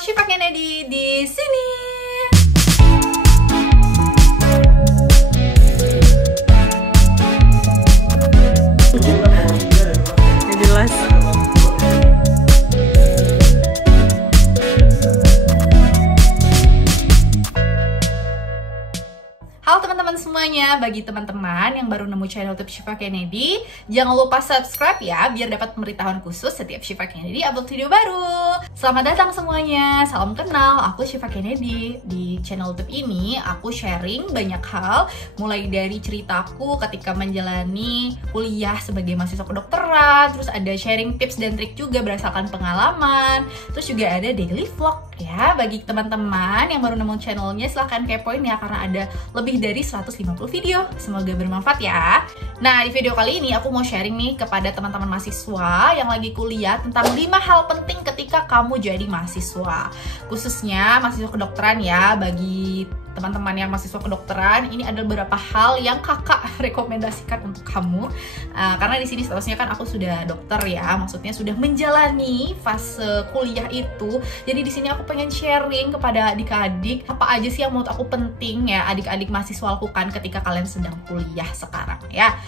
Syifa Kennedy di sini. Gak jelas. Halo teman-teman semuanya, bagi teman-teman yang baru nemu channel YouTube Syifa Kennedy, jangan lupa subscribe ya, biar dapat pemberitahuan khusus setiap Syifa Kennedy upload video baru. Selamat datang semuanya, salam kenal, aku Syifa Kennedy. Di channel YouTube ini, aku sharing banyak hal, mulai dari ceritaku ketika menjalani kuliah sebagai mahasiswa kedokteran, terus ada sharing tips dan trik juga berdasarkan pengalaman, terus juga ada daily vlog ya. Bagi teman-teman yang baru nemu channelnya, silahkan kepoin ya, karena ada lebih dari 150 video. Semoga bermanfaat ya. Nah, di video kali ini aku mau sharing nih kepada teman-teman mahasiswa yang lagi kuliah tentang 5 hal penting ketika kamu jadi mahasiswa. Khususnya mahasiswa kedokteran ya. Bagi teman-teman yang mahasiswa kedokteran, ini ada beberapa hal yang kakak rekomendasikan untuk kamu. Karena di sini statusnya kan aku sudah dokter ya, maksudnya sudah menjalani fase kuliah itu. Jadi di sini aku pengen sharing kepada adik-adik apa aja sih yang menurut aku penting ya adik-adik mahasiswa lakukan ketika kalian sedang kuliah sekarang ya.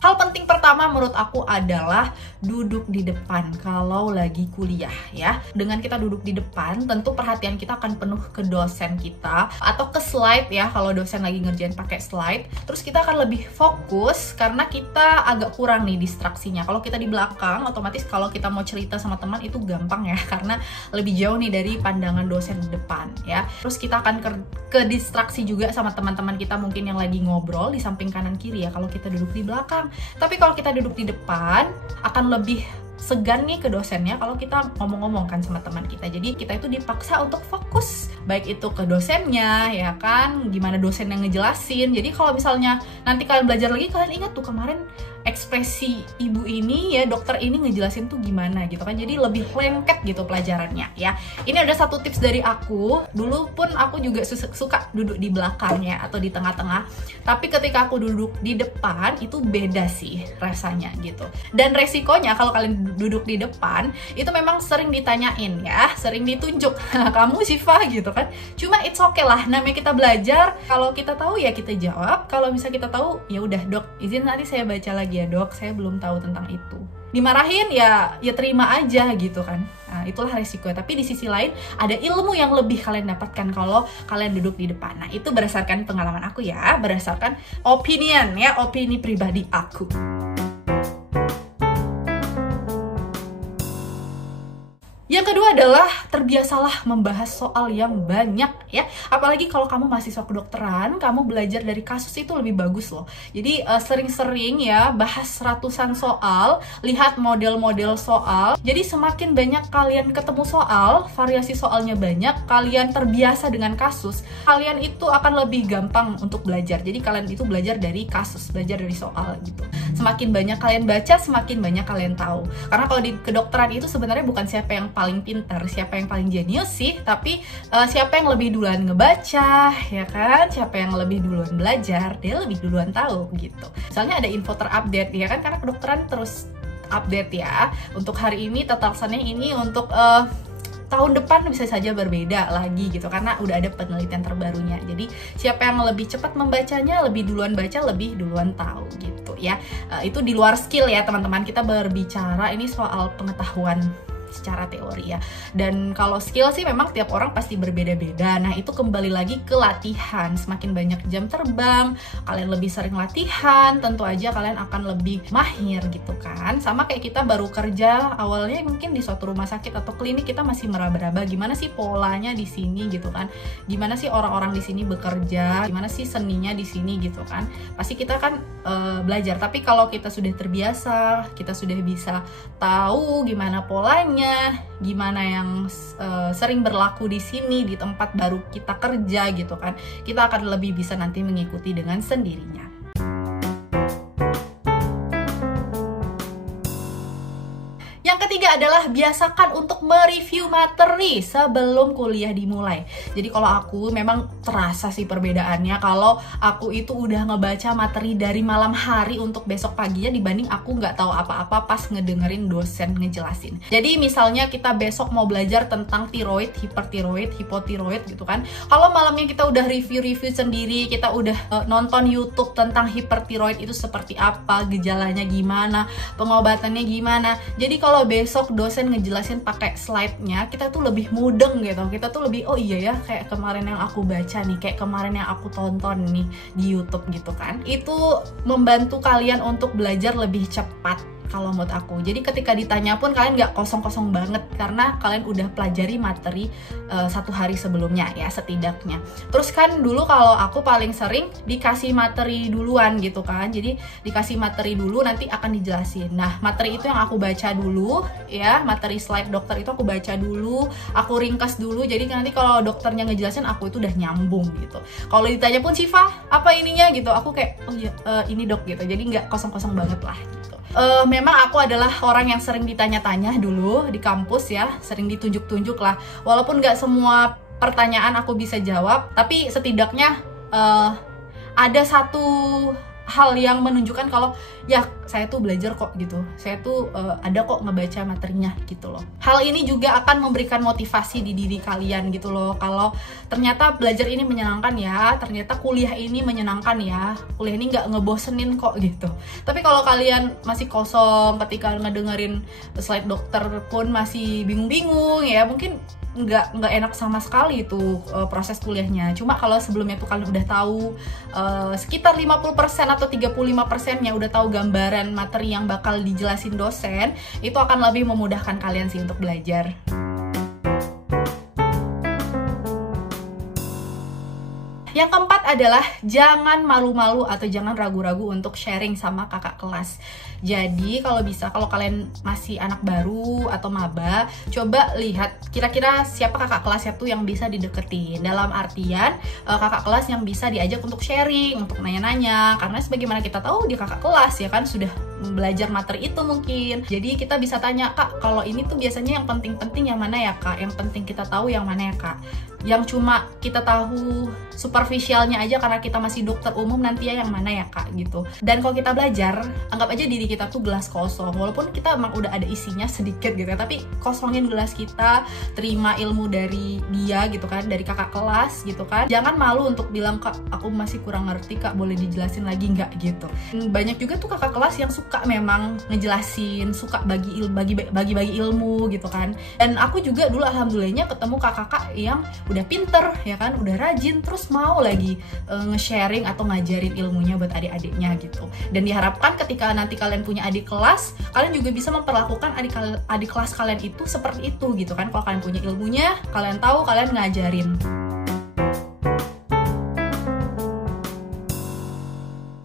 Hal penting pertama menurut aku adalah duduk di depan kalau lagi kuliah ya. Dengan kita duduk di depan, tentu perhatian kita akan penuh ke dosen kita atau ke slide ya, kalau dosen lagi ngerjain pakai slide. Terus kita akan lebih fokus karena kita agak kurang nih distraksinya. Kalau kita di belakang, otomatis kalau kita mau cerita sama teman itu gampang ya, karena lebih jauh nih dari pandangan dosen di depan ya. Terus kita akan ke distraksi juga sama teman-teman kita mungkin yang lagi ngobrol di samping kanan kiri ya, kalau kita duduk di belakang. Tapi kalau kita duduk di depan, akan lebih segan nih ke dosennya kalau kita ngomong-ngomong kan sama teman kita. Jadi kita itu dipaksa untuk fokus, baik itu ke dosennya ya kan, gimana dosen yang ngejelasin. Jadi kalau misalnya nanti kalian belajar lagi, kalian ingat tuh kemarin ekspresi ibu ini ya, dokter ini ngejelasin tuh gimana gitu kan. Jadi lebih lengket gitu pelajarannya ya. Ini ada satu tips dari aku. Dulu pun aku juga suka duduk di belakangnya atau di tengah-tengah. Tapi ketika aku duduk di depan itu beda sih rasanya gitu. Dan resikonya kalau kalian duduk di depan itu memang sering ditanyain ya, sering ditunjuk. Kamu Syifa gitu kan. Cuma it's okay lah, namanya kita belajar. Kalau kita tahu ya kita jawab. Kalau misalnya kita tahu ya udah dok, izin nanti saya baca lagi ya dok, saya belum tahu tentang itu. Dimarahin ya terima aja gitu kan. Nah, itulah resiko. Tapi di sisi lain ada ilmu yang lebih kalian dapatkan kalau kalian duduk di depan. Nah, itu berdasarkan pengalaman aku ya, berdasarkan opinion ya, opini pribadi aku. Yang kedua adalah terbiasalah membahas soal yang banyak ya. Apalagi kalau kamu mahasiswa kedokteran, kamu belajar dari kasus itu lebih bagus loh. Jadi sering-sering ya bahas ratusan soal, lihat model-model soal. Jadi semakin banyak kalian ketemu soal, variasi soalnya banyak, kalian terbiasa dengan kasus, kalian itu akan lebih gampang untuk belajar. Jadi kalian itu belajar dari kasus, belajar dari soal gitu. Semakin banyak kalian baca, semakin banyak kalian tahu. Karena kalau di kedokteran itu sebenarnya bukan siapa yang paling pintar, siapa yang paling jenius sih, tapi siapa yang lebih duluan ngebaca, ya kan? Siapa yang lebih duluan belajar, dia lebih duluan tahu gitu. Misalnya ada info terupdate, ya kan? Karena kedokteran terus update ya. Untuk hari ini tata laksananya ini, untuk tahun depan bisa saja berbeda lagi gitu, karena udah ada penelitian terbarunya. Jadi siapa yang lebih cepat membacanya, lebih duluan baca, lebih duluan tahu gitu ya. Itu di luar skill ya teman-teman, kita berbicara ini soal pengetahuan secara teori ya. Dan kalau skill sih memang tiap orang pasti berbeda-beda. Nah, itu kembali lagi ke latihan. Semakin banyak jam terbang, kalian lebih sering latihan, tentu aja kalian akan lebih mahir gitu kan. Sama kayak kita baru kerja, awalnya mungkin di suatu rumah sakit atau klinik kita masih meraba-raba gimana sih polanya di sini gitu kan. Gimana sih orang-orang di sini bekerja, gimana sih seninya di sini gitu kan. Pasti kita kan belajar. Tapi kalau kita sudah terbiasa, kita sudah bisa tahu gimana polanya, gimana yang sering berlaku di sini di tempat baru kita kerja gitu kan, kita akan lebih bisa nanti mengikuti dengan sendirinya. Yang ketiga adalah biasakan untuk mereview materi sebelum kuliah dimulai. Jadi kalau aku memang terasa sih perbedaannya kalau aku itu udah ngebaca materi dari malam hari untuk besok paginya dibanding aku nggak tahu apa-apa pas ngedengerin dosen ngejelasin. Jadi misalnya kita besok mau belajar tentang tiroid, hipertiroid, hipotiroid gitu kan. Kalau malamnya kita udah review-review sendiri, kita udah nonton YouTube tentang hipertiroid itu seperti apa, gejalanya gimana, pengobatannya gimana. Jadi kalau besok dosen ngejelasin pakai slide-nya, kita tuh lebih mudeng gitu. Kita tuh lebih, oh iya ya, kayak kemarin yang aku baca nih, kayak kemarin yang aku tonton nih di YouTube gitu kan. Itu membantu kalian untuk belajar lebih cepat kalau menurut aku. Jadi ketika ditanya pun kalian nggak kosong-kosong banget karena kalian udah pelajari materi satu hari sebelumnya ya setidaknya. Terus kan dulu kalau aku paling sering dikasih materi duluan gitu kan. Jadi dikasih materi dulu nanti akan dijelasin. Nah materi itu yang aku baca dulu ya, materi slide dokter itu aku baca dulu, aku ringkas dulu. Jadi nanti kalau dokternya ngejelasin aku itu udah nyambung gitu. Kalau ditanya pun Syifa apa ininya gitu, aku kayak oh iya ini dok gitu. Jadi nggak kosong-kosong banget lah gitu. Memang aku adalah orang yang sering ditanya-tanya dulu di kampus ya, sering ditunjuk-tunjuk lah. Walaupun nggak semua pertanyaan aku bisa jawab, tapi setidaknya ada satu hal yang menunjukkan kalau ya saya tuh belajar kok gitu, saya tuh ada kok ngebaca materinya gitu loh. Hal ini juga akan memberikan motivasi di diri kalian gitu loh, kalau ternyata belajar ini menyenangkan ya, ternyata kuliah ini menyenangkan ya, kuliah ini nggak ngebosenin kok gitu. Tapi kalau kalian masih kosong ketika ngedengerin slide dokter pun masih bingung-bingung ya, mungkin nggak enak sama sekali itu proses kuliahnya. Cuma kalau sebelumnya tuh kalian udah tahu sekitar 50% atau 35% ya udah tahu gambaran materi yang bakal dijelasin dosen, itu akan lebih memudahkan kalian sih untuk belajar. Yang keempat adalah jangan malu-malu atau jangan ragu-ragu untuk sharing sama kakak kelas. Jadi kalau bisa, kalau kalian masih anak baru atau maba, coba lihat kira-kira siapa kakak kelasnya tuh yang bisa dideketin. Dalam artian kakak kelas yang bisa diajak untuk sharing, untuk nanya-nanya. Karena sebagaimana kita tahu dia kakak kelas ya kan, sudah belajar materi itu mungkin. Jadi kita bisa tanya, Kak, kalau ini tuh biasanya yang penting-penting yang mana ya Kak? Yang penting kita tahu yang mana ya Kak? Yang cuma kita tahu superficialnya aja karena kita masih dokter umum nanti ya yang mana ya Kak gitu. Dan kalau kita belajar, anggap aja diri kita tuh gelas kosong. Walaupun kita emang udah ada isinya sedikit gitu ya, tapi kosongin gelas kita, terima ilmu dari dia gitu kan, dari kakak kelas gitu kan. Jangan malu untuk bilang, Kak, aku masih kurang ngerti Kak, boleh dijelasin lagi nggak gitu. Banyak juga tuh kakak kelas yang suka memang ngejelasin, suka bagi ilmu gitu kan. Dan aku juga dulu alhamdulillahnya ketemu kakak-kakak yang udah pinter ya kan, udah rajin, terus mau lagi nge-sharing atau ngajarin ilmunya buat adik-adiknya gitu. Dan diharapkan ketika nanti kalian punya adik kelas, kalian juga bisa memperlakukan adik kelas kalian itu seperti itu gitu kan. Kalau kalian punya ilmunya, kalian tahu, kalian ngajarin.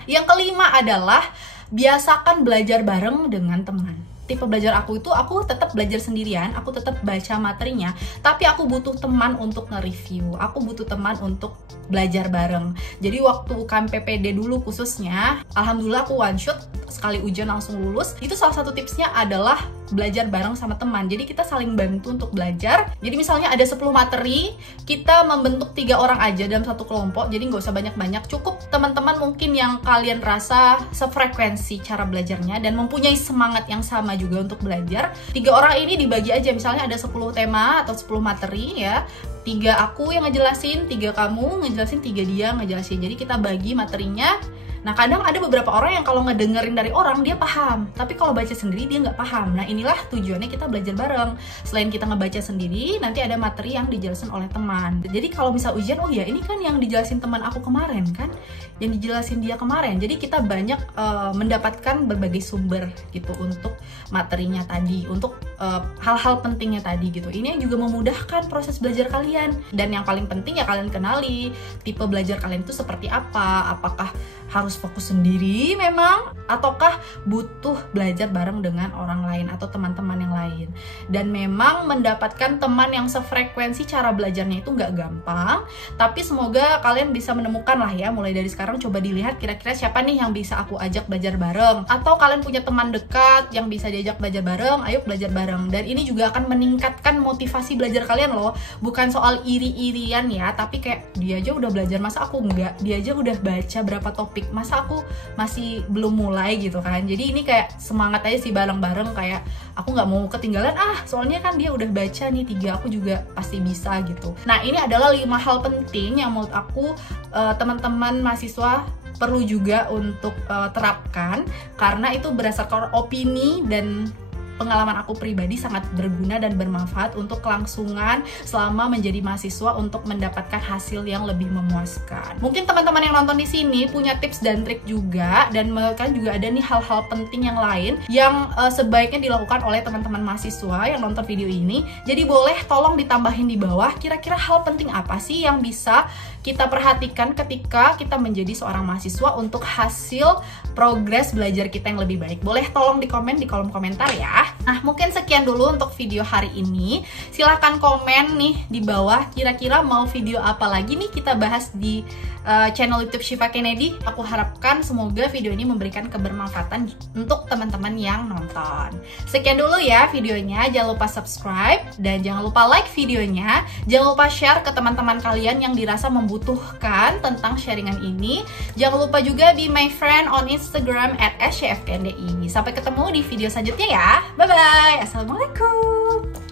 Yang kelima adalah biasakan belajar bareng dengan teman. Tipe belajar aku itu, aku tetap belajar sendirian, aku tetap baca materinya, tapi aku butuh teman untuk nge-review, aku butuh teman untuk belajar bareng. Jadi waktu UKM PPD dulu khususnya, alhamdulillah aku one shot, sekali ujian langsung lulus. Itu salah satu tipsnya adalah belajar bareng sama teman. Jadi kita saling bantu untuk belajar. Jadi misalnya ada 10 materi, kita membentuk 3 orang aja dalam satu kelompok, jadi nggak usah banyak-banyak, cukup teman-teman mungkin yang kalian rasa sefrekuensi cara belajarnya dan mempunyai semangat yang sama juga untuk belajar. 3 orang ini dibagi aja, misalnya ada 10 tema atau 10 materi ya, 3 aku yang ngejelasin, 3 kamu ngejelasin, 3 dia ngejelasin. Jadi kita bagi materinya. Nah kadang ada beberapa orang yang kalau ngedengerin dari orang dia paham, tapi kalau baca sendiri dia nggak paham. Nah inilah tujuannya kita belajar bareng. Selain kita ngebaca sendiri, nanti ada materi yang dijelasin oleh teman. Jadi kalau misal ujian, oh ya ini kan yang dijelasin teman aku kemarin kan, yang dijelasin dia kemarin. Jadi kita banyak mendapatkan berbagai sumber gitu untuk materinya tadi, untuk hal-hal pentingnya tadi gitu. Ini juga memudahkan proses belajar kalian. Dan yang paling penting ya kalian kenali tipe belajar kalian itu seperti apa. Apakah harus harus fokus sendiri memang, ataukah butuh belajar bareng dengan orang lain atau teman-teman yang lain. Dan memang mendapatkan teman yang sefrekuensi cara belajarnya itu nggak gampang, tapi semoga kalian bisa menemukan lah ya. Mulai dari sekarang coba dilihat kira-kira siapa nih yang bisa aku ajak belajar bareng, atau kalian punya teman dekat yang bisa diajak belajar bareng, ayo belajar bareng. Dan ini juga akan meningkatkan motivasi belajar kalian loh, bukan soal iri-irian ya, tapi kayak dia aja udah belajar masa aku enggak, dia aja udah baca berapa topik masa aku masih belum mulai gitu kan. Jadi ini kayak semangat aja sih bareng-bareng, kayak aku nggak mau ketinggalan, soalnya kan dia udah baca nih 3, aku juga pasti bisa gitu. Nah, ini adalah 5 hal penting yang menurut aku teman-teman mahasiswa perlu juga untuk terapkan, karena itu berdasarkan opini dan pengalaman aku pribadi sangat berguna dan bermanfaat untuk kelangsungan selama menjadi mahasiswa untuk mendapatkan hasil yang lebih memuaskan. Mungkin teman-teman yang nonton di sini punya tips dan trik juga, dan kan juga ada nih hal-hal penting yang lain yang sebaiknya dilakukan oleh teman-teman mahasiswa yang nonton video ini. Jadi boleh tolong ditambahin di bawah kira-kira hal penting apa sih yang bisa kita perhatikan ketika kita menjadi seorang mahasiswa untuk hasil progres belajar kita yang lebih baik. Boleh tolong di komen di kolom komentar ya. Nah, mungkin sekian dulu untuk video hari ini. Silahkan komen nih di bawah kira-kira mau video apa lagi nih kita bahas di channel YouTube Syifa Kennedy. Aku harapkan semoga video ini memberikan kebermanfaatan untuk teman-teman yang nonton. Sekian dulu ya videonya. Jangan lupa subscribe dan jangan lupa like videonya. Jangan lupa share ke teman-teman kalian yang dirasa membutuhkan tentang sharingan ini. Jangan lupa juga be my friend on Instagram @syfkndi. Sampai ketemu di video selanjutnya ya. Bye-bye. Assalamualaikum.